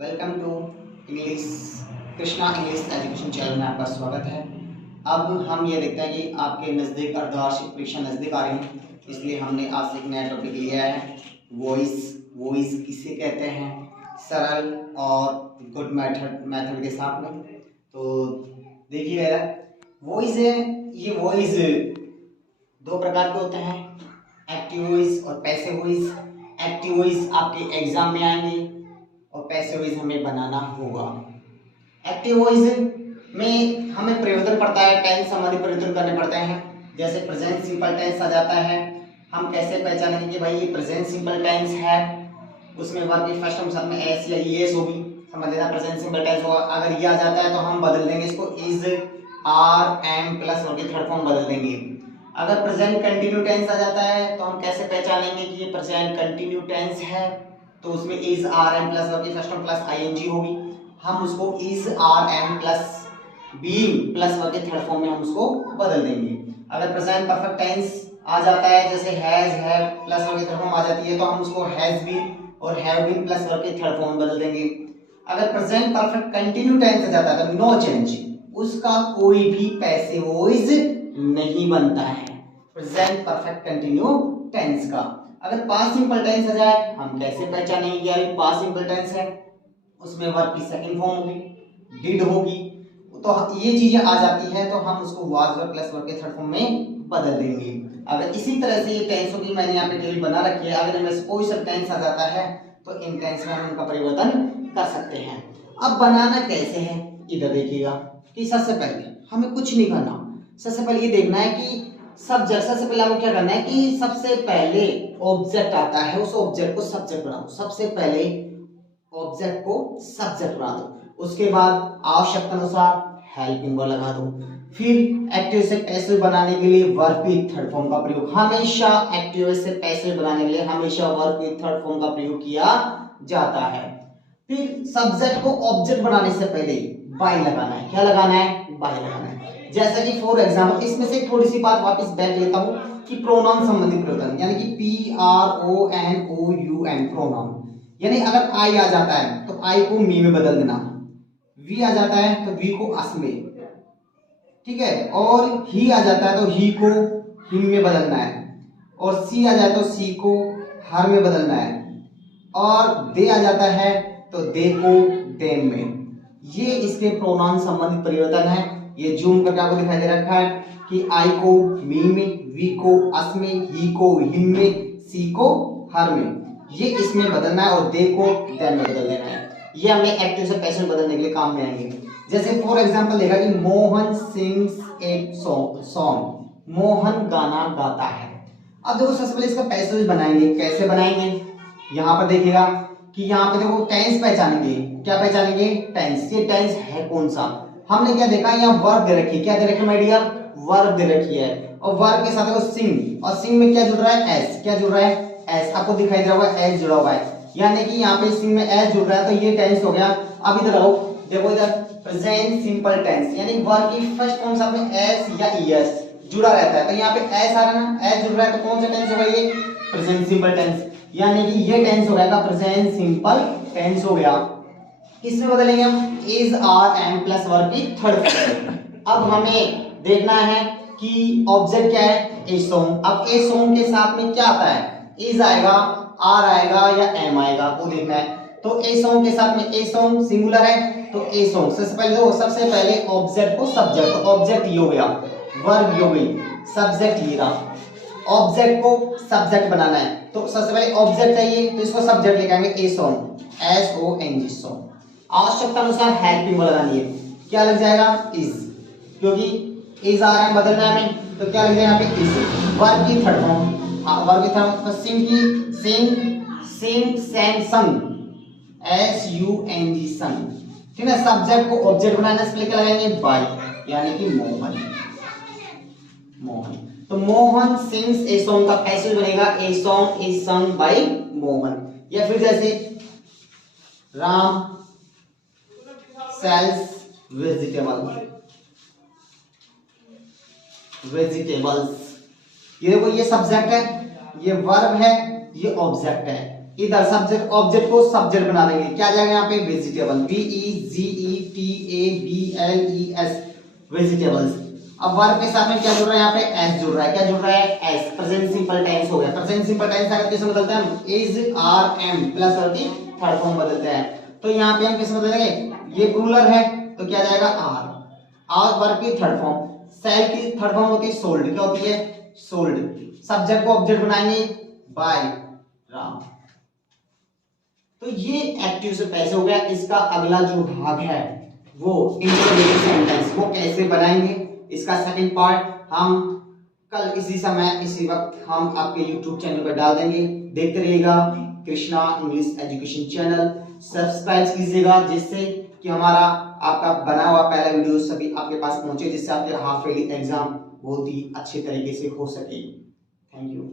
Welcome to English Krishna English education channel में आपका स्वागत है। अब हम ये देखते हैं कि आपके नज़दीक अर्धवार्षिक परीक्षा नज़दीक आ रही है, इसलिए हमने आज से एक नया टॉपिक लिया है वॉइस किसे कहते हैं, सरल और गुड मेथड के साथ में। तो देखिएगा, वॉइस है, ये वॉइस दो प्रकार के होते हैं, एक्टिव वॉइस और पैसिव वॉइस। एक्टिव वॉइस आपके एग्जाम में आएंगे और पैसिव वॉइस हमें बनाना होगा। एक्टिव वॉइस में हमें परिवर्तन पड़ता है, टेंस संबंधी परिवर्तन करने पड़ते हैं। जैसे प्रेजेंट सिंपल टेंस आ जाता है, हम कैसे पहचानेंगे कि भाई ये प्रेजेंट सिंपल टेंस है, उसमें वर्ब की फर्स्ट फॉर्म साथ में एस या ईएस होगी, समझ लेना प्रेजेंट सिंपल टेंस होगा। अगर ये आ जाता है तो हम बदल देंगे इसको, is are am plus verb की थर्ड फॉर्म बदल देंगे। अगर प्रेजेंट कंटिन्यू टेंस आ जाता है तो हम कैसे पहचानेंगे कि ये प्रेजेंट कंटिन्यू टेंस है, तो उसमें is are am plus verb की फर्स्ट फॉर्म प्लस आईएनजी होगी, हम उसको is are am plus being plus verb के थर्ड फॉर्म में हम उसको बदल देंगे। अगर प्रेजेंट परफेक्ट टेंस आ जाता है, जैसे हैज हैव प्लस वर्ब की थर्ड फॉर्म आ जाती है, तो हम उसको हैज बीन और हैव बीन प्लस वर्ब के थर्ड फॉर्म में बदल देंगे। अगर प्रेजेंट परफेक्ट कंटिन्यू टेंस आ जाता है तो नो चेंज, उसका कोई भी पैसिव वॉइस नहीं बनता है प्रेजेंट परफेक्ट कंटिन्यू टेंस का। अगर पास्ट सिंपल टेंस आ जाए, हम कैसे पहचानेंगे कि यार पास्ट सिंपल टेंस है, उसमें वर्ब की सेकंड फॉर्म होगी, डिड होगी, तो ये चीजें आ जाती है तो हम उसको वाज वर्ब प्लस वर्ब के थर्ड फॉर्म में बदल देंगे। अगर इसी तरह से ये टेंसों की मैंने यहाँ पे टेबल बना रखी है, अगर इनमें से कोई सा टेंस आ जाता है तो इन टेंस में हम इनका परिवर्तन कर सकते हैं। अब बनाना कैसे है, इधर देखिएगा कि सबसे पहले हमें कुछ नहीं करना, सबसे पहले ये देखना है कि सब्जेक्ट, सबसे पहले आपको क्या करना है कि सबसे पहले ऑब्जेक्ट आता है, उस ऑब्जेक्ट को सब्जेक्ट बना दो। सबसे पहले ऑब्जेक्ट को सब्जेक्ट बना दो, उसके बाद आवश्यकता अनुसार हेल्पिंग वर्ब लगा दो, फिर एक्टिव से पैसिव बनाने के लिए वर्ब की थर्ड फॉर्म का प्रयोग, हमेशा एक्टिव से पैसिव बनाने के लिए हमेशा वर्ब की थर्ड फॉर्म का प्रयोग किया जाता है। फिर सब्जेक्ट को ऑब्जेक्ट बनाने से पहले बाय लगाना है, क्या लगाना है, बाय लगाना है। जैसा कि फॉर एग्जांपल इसमें से थोड़ी सी बात वापस बैक लेता हूं कि प्रोनाउन संबंधी परिवर्तन, यानी कि P R O N O U N pronoun, यानी अगर आई आ जाता है तो आई को मी में बदल देना, वी आ जाता है तो वी को अस में, ठीक है, और ही आ जाता है तो ही को हिम में बदलना है, और सी आ जाए तो सी को हर में बदलना है, और दे आ जाता है तो दे को देम में। ये इसके प्रोनाउन संबंधित परिवर्तन है। ये जूम करके आपको दिखाई दे रखा है कि आई को मी में, वी को अस में, ही को हिम में, सी को हर में, ये इसमें बदलना है, और दे को देम में बदल देना है। ये हमें एक्टिव से पैसिव बदलने के लिए काम में आएंगे। जैसे फॉर एग्जांपल देखा कि Mohan sings a song, Mohan गाना गाता है। अब देखो सबसे पहले इसका पैसिव बनाएंगे, कैसे बनाएंगे, यहाँ पर देखिएगा कि यहाँ पे देखो टेंस पहचानेंगे, क्या पहचानेंगे, टेंस। ये टेंस है कौन सा, हमने क्या देखा, यहाँ वर्ब दे रखी है, क्या दे रखी है माय डियर, वर्ब दे रखी है, और वर्ब के साथ देखो सिंग, और सिंग में क्या जुड़ रहा है, एस, क्या जुड़ रहा है, एस, आपको दिखाई दे रहा होगा एस जुड़ा हुआ है, यानी कि यहाँ पे सिंग में एस जुड़ रहा है, तो ये टेंस हो गया। अब इधर आओ, देखो इधर प्रेजेंट सिंपल टेंस, यानी वर्ब की फर्स्ट फॉर्म साथ में एस या ईएस जुड़ा रहता है, तो यहाँ पे एस आ रहा है ना, एस जुड़ रहा है, तो कौन सा टेंस होगा, ये प्रेजेंट सिंपल टेंस, यानी कि ये टेंस हो जाएगा प्रेजेंट सिंपल टेंस हो गया। किसमें बदलेंगे हम, is are am plus verb की थर्ड फॉर्म। अब हमें देखना है कि ऑब्जेक्ट क्या है, ए सॉन्ग। अब ए सॉन्ग के साथ में क्या आता है, इज आएगा, आर आएगा या एम आएगा, वो देखना है। तो ए सॉन्ग के साथ में, ए सॉन्ग सिंगुलर है तो ए सॉन्ग, सबसे पहले ऑब्जेक्ट को सब्जेक्ट, तो ऑब्जेक्ट ये हो गया, वर्ब ये हो गई, सब्जेक्ट ये रहा, ऑब्जेक्ट को सब्जेक्ट बनाना है, तो सबसे पहले ऑब्जेक्ट चाहिए तो इसको सब्जेक्ट लेके आएंगे, a song, S O N G song. आवश्यकता अनुसार हेल्पिंग वर्ब लगानी है, क्या लग जाएगा, इज, क्योंकि इज आ रहा है बदलना है हमें, तो क्या लग जाएगा यहाँ पे इज, वर्ब की थर्ड फॉर्म, वर्ब की थर्ड फॉर्म, सिंग की सिंग सेंग संग, एस यू एन जी संग, ठीक है। सब्जेक्ट को ऑब्जेक्ट बनाने से लेकर लगाएंगे बाय, यानी कि मोहन, मोहन, तो मोहन सिंग्स ए सॉन्ग का पैसिव बनेगा, a song is sung by Mohan. या फिर जैसे राम सेल्स वेजिटेबल्स, ये देखो ये सब्जेक्ट है, ये वर्ब है, ये ऑब्जेक्ट है, इधर सब्जेक्ट ऑब्जेक्ट को सब्जेक्ट बना देंगे, क्या आ जाएगा यहाँ पे वेजिटेबल, VEGETABLES वेजिटेबल्स। अब वर्ब के साथ में क्या जुड़ रहा है यहाँ पे एस जुड़ रहा है, क्या जुड़ रहा है एस, प्रेजेंट सिंपल टेंस हो गया। प्रेजेंट सिंपल टेंस अगर किसमें बदलते हैं हम is are am plus verb की थर्ड फॉर्म बदलते हैं, तो यहाँ पे हम किसमें बदलेंगे, ये रूलर है तो क्या जाएगा आर वर्ब की थर्ड फॉर्म, सेल की थर्ड फॉर्म होती है सोल्ड, क्या होती है सोल्ड। सब्जेक्ट को ऑब्जेक्ट बनाएंगे बाय राम। तो ये एक्टिव से पैसे हो गया। इसका अगला जो भाग है वो इंट्रोगेटिव सेंटेंस, वो कैसे बनाएंगे, इसका सेकंड पार्ट हम कल इसी समय इसी वक्त हम आपके YouTube चैनल पर डाल देंगे। देखते रहिएगा Krishna English education channel, subscribe कीजिएगा जिससे कि हमारा आपका बना हुआ पहला वीडियो सभी आपके पास पहुंचे, जिससे आपके हाफ ईयरली एग्जाम बहुत ही अच्छे तरीके से हो सके। Thank you.